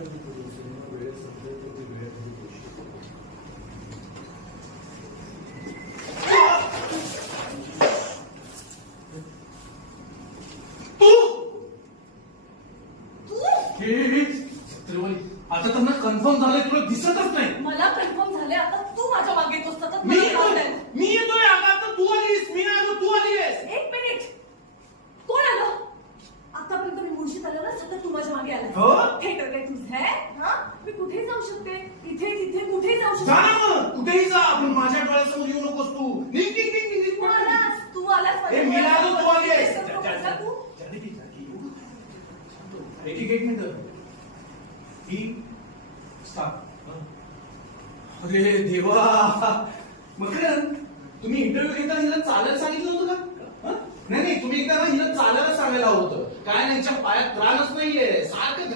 वेळेत समजेल तर ती वेळेत गोष्ट आता त्यांना कन्फर्म झालंय, तुला दिसतच नाही. मला कन्फर्म झाले, आता तू माझ्या मागे येतोस सतत. मी येतोय आता तू आलीस, मी आलो तू आलीस. एक मिनिट, कोण आलं? आतापर्यंत मी मुळशीत आलो ना, सतत तू माझ्या मागे आला. हो? थिएटर काय तुझं आहे? हा, मी कुठेही जाऊ शकते, इथे तिथे कुठेही जाऊ शकते. जा ना मग, कुठेही जा, पण माझ्या डोळ्यासमोर येऊ नकोस तू. निघ निघ निघ निघ तू आलास, तू आलास. ए, मी आलो, तू आलीस. तू एक मिनिट. ही अरे देवा, मकरंद तुम्ही इंटरव्ह्यू घेता हिला चालायला सांगितलं होतं का? नाही तुम्ही एकदा ना हिला चालायला सांगायला हवं होतं. काय नाही, हिच्या पायात त्रासच नाहीये, सारखं